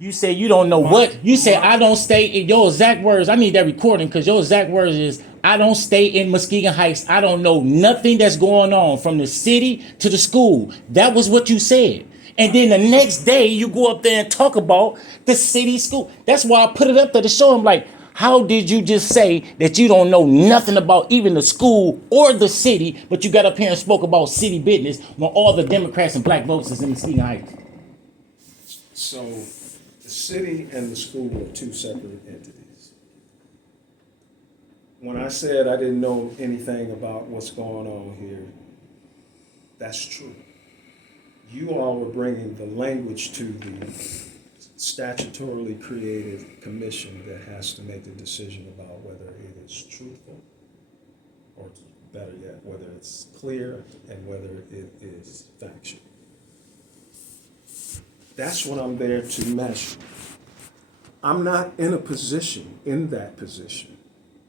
You say you don't know what. You say I don't stay in your exact words. I need that recording because your exact words is I don't stay in Muskegon Heights. I don't know nothing that's going on from the city to the school. That was what you said. And then the next day you go up there and talk about the city school. That's why I put it up there to show him like, how did you just say that you don't know nothing about even the school or the city, but you got up here and spoke about city business when all the Democrats and black votes is in Muskegon Heights? So the city and the school are two separate entities. When I said I didn't know anything about what's going on here, that's true. You all were bringing the language to the statutorily created commission that has to make the decision about whether it is truthful, or better yet, whether it's clear and whether it is factual. That's what I'm there to measure. I'm not in that position,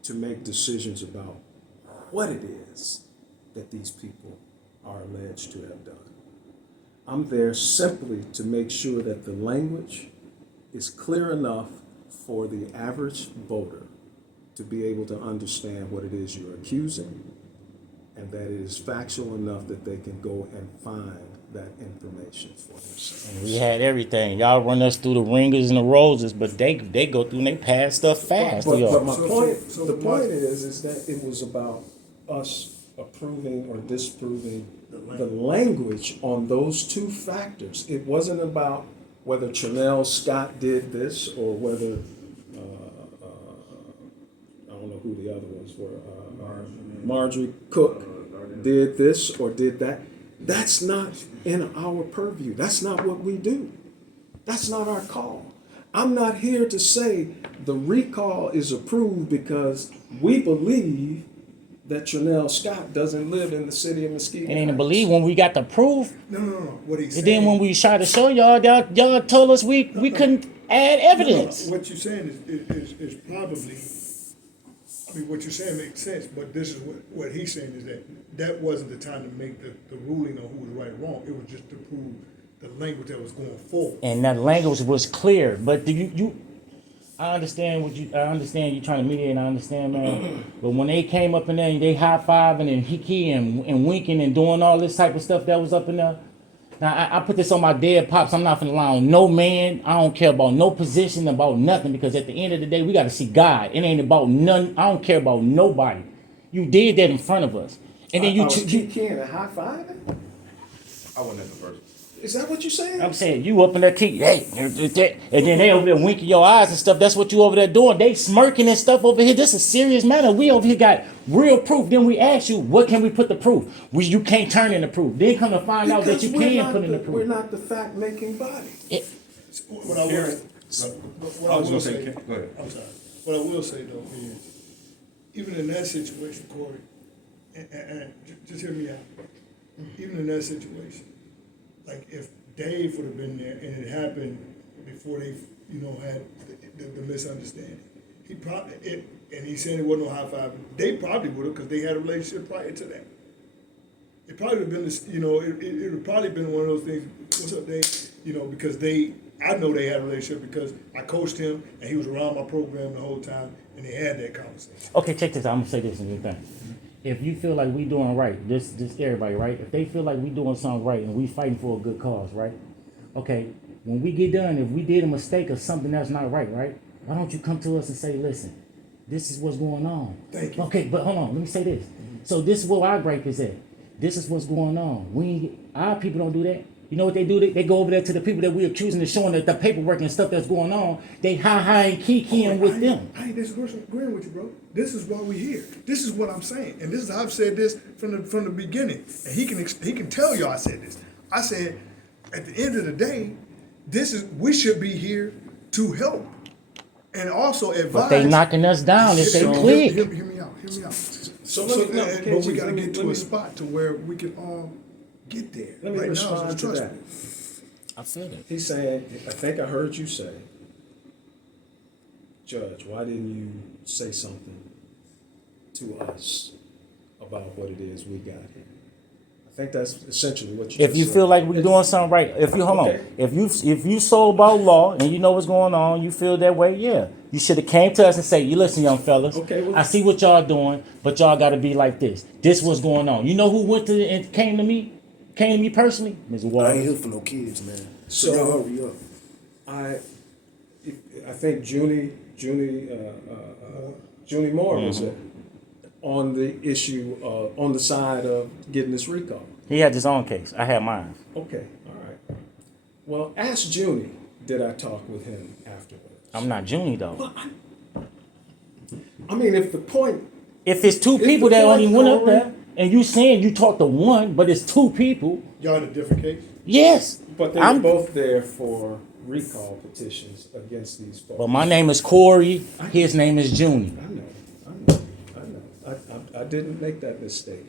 to make decisions about what it is that these people are alleged to have done. I'm there simply to make sure that the language is clear enough for the average voter to be able to understand what it is you're accusing, and that it is factual enough that they can go and find that information for themselves. We had everything. Y'all run us through the ringers and the roses, but they go through and they pass stuff fast. But my point, the point is that it was about us approving or disproving the language on those two factors. It wasn't about whether Chanel Scott did this or whether, I don't know who the other ones were, Marjorie Cook did this or did that. That's not in our purview. That's not what we do. That's not our call. I'm not here to say the recall is approved because we believe that Chanel Scott doesn't live in the city of Muskegon. It ain't to believe when we got the proof. No. What he's And saying. then when we tried to show y'all told us we couldn't add evidence. No. What you're saying is probably. I mean, what you're saying makes sense, but this is what he's saying is that wasn't the time to make the ruling on who was right or wrong. It was just to prove the language that was going forward. And that language was clear. But I understand I understand you trying to mediate, and I understand, man. But when they came up in there and they high-fiving and hickey and winking and doing all this type of stuff that was up in there. Now, I put this on my dead pops. I'm not finna lie on no man. I don't care about no position, about nothing, because at the end of the day, we got to see God. It ain't about none. I don't care about nobody. You did that in front of us. And then I was kicking and high-fiving? I wasn't at the first. Is that what you're saying? I'm saying you up in that key, hey, and then they over there winking your eyes and stuff. That's what you over there doing. They smirking and stuff over here. This is a serious matter. We over here got real proof. Then we ask you, what can we put the proof? You can't turn in the proof. Then come to find out that you can put in the proof. We're not the fact-making body. What I will say, Go ahead. I'm sorry. What I will say though is, even in that situation, Corey, and just hear me out. Even in that situation, like if Dave would have been there and it happened before they, had the misunderstanding, he probably and he said it wasn't no high five. They probably would have, because they had a relationship prior to that. It probably would have been this, it would have probably been one of those things. What's up, Dave? Because I know they had a relationship because I coached him and he was around my program the whole time and they had that conversation. Okay, check this out. I'm gonna say this in your thing. If you feel like we doing right, this everybody, right? If they feel like we doing something right and we fighting for a good cause, right? Okay, when we get done, if we did a mistake or something that's not right, why don't you come to us and say, listen, this is what's going on. Thank you. Okay, but hold on, let me say this. So this is where our gripe is at. This is what's going on. Our people don't do that. You know what they do? They go over there to the people that we're accusing and showing that the paperwork and stuff that's going on. They high and keying with them. I ain't disagreeing with you, bro. This is why we here. This is what I'm saying, and this is I've said this from the beginning. And he can tell y'all I said this. I said at the end of the day, we should be here to help and also advise. But they knocking us down if they click. Hear me out. But we got to get to a spot to where we can all get there. Let me respond to that. I feel it. He's saying, I think I heard you say, Judge, why didn't you say something to us about what it is we got here? I think that's essentially what you If just you said. feel like we're doing something right, if you hold Okay. on, if you so about law and you know what's going on, you feel that way, yeah, you should have came to us and say, "You listen, young fellas, Okay, well- I see what y'all doing, but y'all got to be like this. This what's going on." You know who went to and came to me personally, Ms. I ain't Waters. here for no kids, man. So- So y'all hurry up. I think Junie Moore was on the issue, on the side of getting this recall. He had his own case. I had mine. Okay, all right. Well, ask Junie, did I talk with him afterwards? I'm not Junie though. I mean, if the point, If it's two It's people the that only point, went up Corey. there, and you saying you talked to one, but it's two people, Y'all in a different case? yes. but they were I'm, both there for recall petitions against these folks. but my name is Corey. His name is Junie. I know. I didn't make that mistake.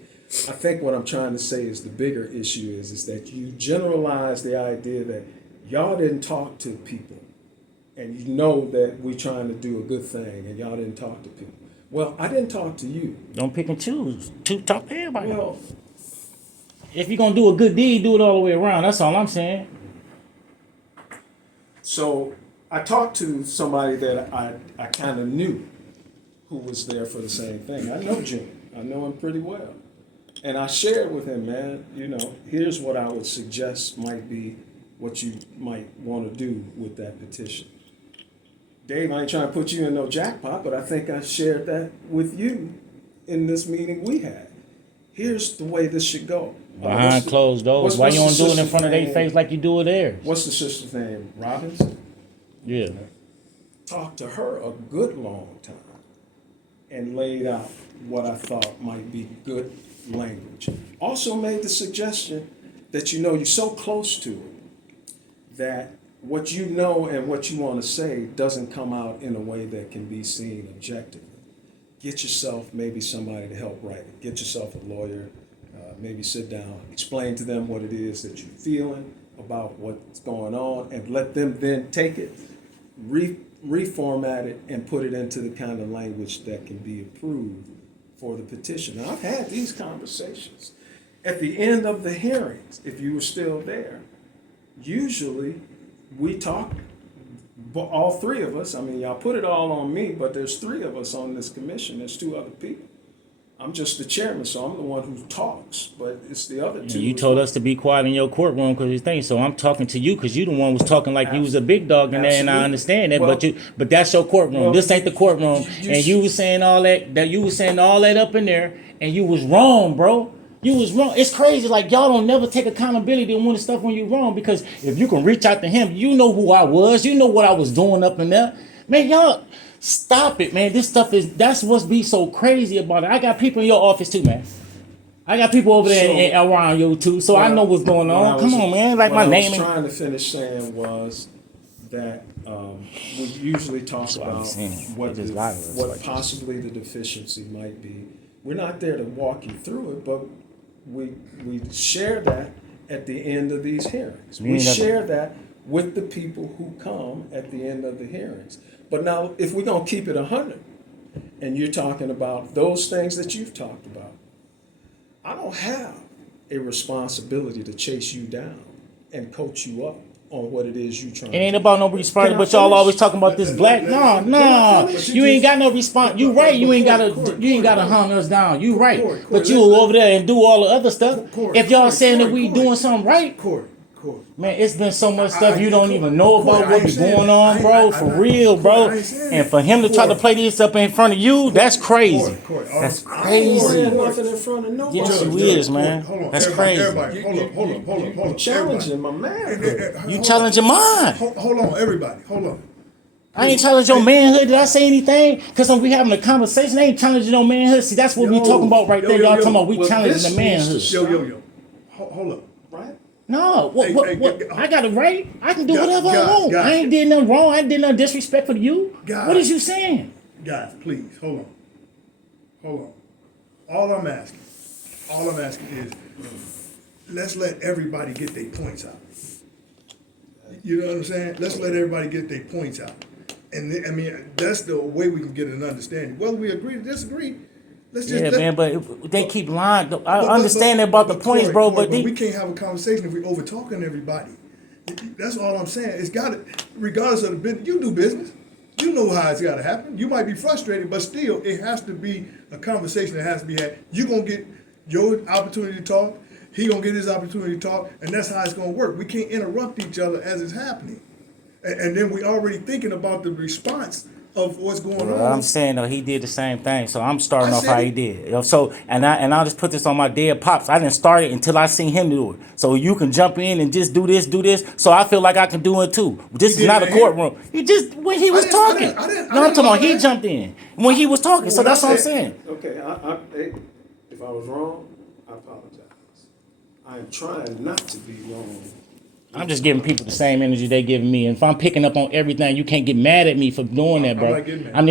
I think what I'm trying to say is the bigger issue is that you generalize the idea that y'all didn't talk to people, and you know that we're trying to do a good thing, and y'all didn't talk to people. Well, I didn't talk to you. Don't pick and choose. Talk to everybody. Well, If you're gonna do a good deed, do it all the way around. That's all I'm saying. so I talked to somebody that I kind of knew who was there for the same thing. I know Jim. I know him pretty well. And I shared with him, man, you know, here's what I would suggest might be what you might want to do with that petition. Dave, I ain't trying to put you in no jackpot, but I think I shared that with you in this meeting we had. Here's the way this should go. Behind What's the- closed doors. what's- Why what's you the don't do it in sister's front of their name? face like you do it theirs? What's the sister's name? Robinson? Yeah. Talked to her a good long time and laid out what I thought might be good language. Also made the suggestion that you know you're so close to it that what you know and what you want to say doesn't come out in a way that can be seen objectively. Get yourself maybe somebody to help write it. Get yourself a lawyer, maybe sit down, explain to them what it is that you're feeling about what's going on, and let them then take it, reformat it, and put it into the kind of language that can be approved for the petition. Now, I've had these conversations. At the end of the hearings, if you were still there, usually we talk, all three of us, I mean, y'all put it all on me, but there's three of us on this commission, there's two other people. I'm just the chairman, so I'm the one who talks, but it's the other two. You told us to be quiet in your courtroom because you think so. I'm talking to you because you the one was talking like you was a big dog in there, and I Absolutely. understand that. Well- but that's your courtroom. Well, This ain't the courtroom, you- and you was saying all that you was saying all that up in there, and you was wrong, bro. You was wrong. It's crazy. Like y'all don't never take accountability on the stuff when you're wrong, because if you can reach out to him, you know who I was. You know what I was doing up in there, man. Y'all. Stop it, man. This stuff that's what's be so crazy about it. I got people in your office too, man. I got people over there and around you too, so I know what's going on. Come on, man. Like my name. What I was trying to finish saying was that we usually talk what I about was saying. what, They just lie to us what like possibly the deficiency might be. We're not there to walk you through it, but we share that at the end of these hearings. We ain't got- share that with the people who come at the end of the hearings. But now, if we're gonna keep it 100, and you're talking about those things that you've talked about, I don't have a responsibility to chase you down and coach you up on what it is you trying It ain't to about no response, Can I but y'all finish? always talking about this black. No, no, finish? you ain't got no response. You right, you ain't gotta, you ain't gotta Corey, hunt us down. You right, Corey, but you let- will over there and do all the other stuff. Corey, If y'all Corey, saying that Corey, we Corey. doing something right, Corey. man, it's been so much stuff I- you don't Corey, even know Corey, about I what ain't be saying going that. on, bro. For real, Corey, bro. I ain't saying And that. for him to try to Corey. play this up in front of you, that's crazy. Corey, That's I ain't crazy. saying nothing in front of nobody. Yes, you Judge, is, Corey, man. hold on, That's everybody, crazy. Everybody, hold on. You're challenging my man. You challenging mine. Hold on, everybody, hold on. I ain't challenge your manhood. Did I say anything? Because we having a conversation. I ain't challenging no manhood. See, that's what we Yo, talking about right yo, there. yo, Y'all yo. talking about we Well, challenging this the manhood. needs to Yo. Hold up. Right? No, Hey, I got it right. I can do God, whatever I God, want. God. I ain't did nothing wrong. I ain't did nothing disrespectful to you. God. What is you saying? Guys, please, hold on. All I'm asking is, let's let everybody get their points out. You know what I'm saying? Let's let everybody get their points out. And I mean, that's the way we can get an understanding. Whether we agree or disagree, Let's just Yeah, let- man, but they keep lying. I But- understand but- about the but points, Corey, bro, Corey, but they, we can't have a conversation if we over talking everybody. That's all I'm saying. It's got to, regardless of the business, you do business. You know how it's got to happen. You might be frustrated, but still, it has to be a conversation that has to be had. You gonna get your opportunity to talk. He gonna get his opportunity to talk, and that's how it's gonna work. We can't interrupt each other as it's happening, and then we already thinking about the response of what's going Well, on. I'm saying though he did the same thing, so I'm starting I off said how he it. did. So I'll just put this on my dead pops. I didn't start it until I seen him do it. So you can jump in and just do this. So I feel like I can do it too. This He is did not it a in here? courtroom. He just when he was didn't- I talking. didn't- I didn't- I No, I'm didn't talking know about he that. jumped in when he was talking. So When I that's what I'm said- saying. Okay, hey, if I was wrong, I apologize. I am trying not to be wrong. I'm just giving people the same energy they giving me. And if I'm picking up on everything, you can't get mad at me for doing that, I'm bro. not getting mad. I'm just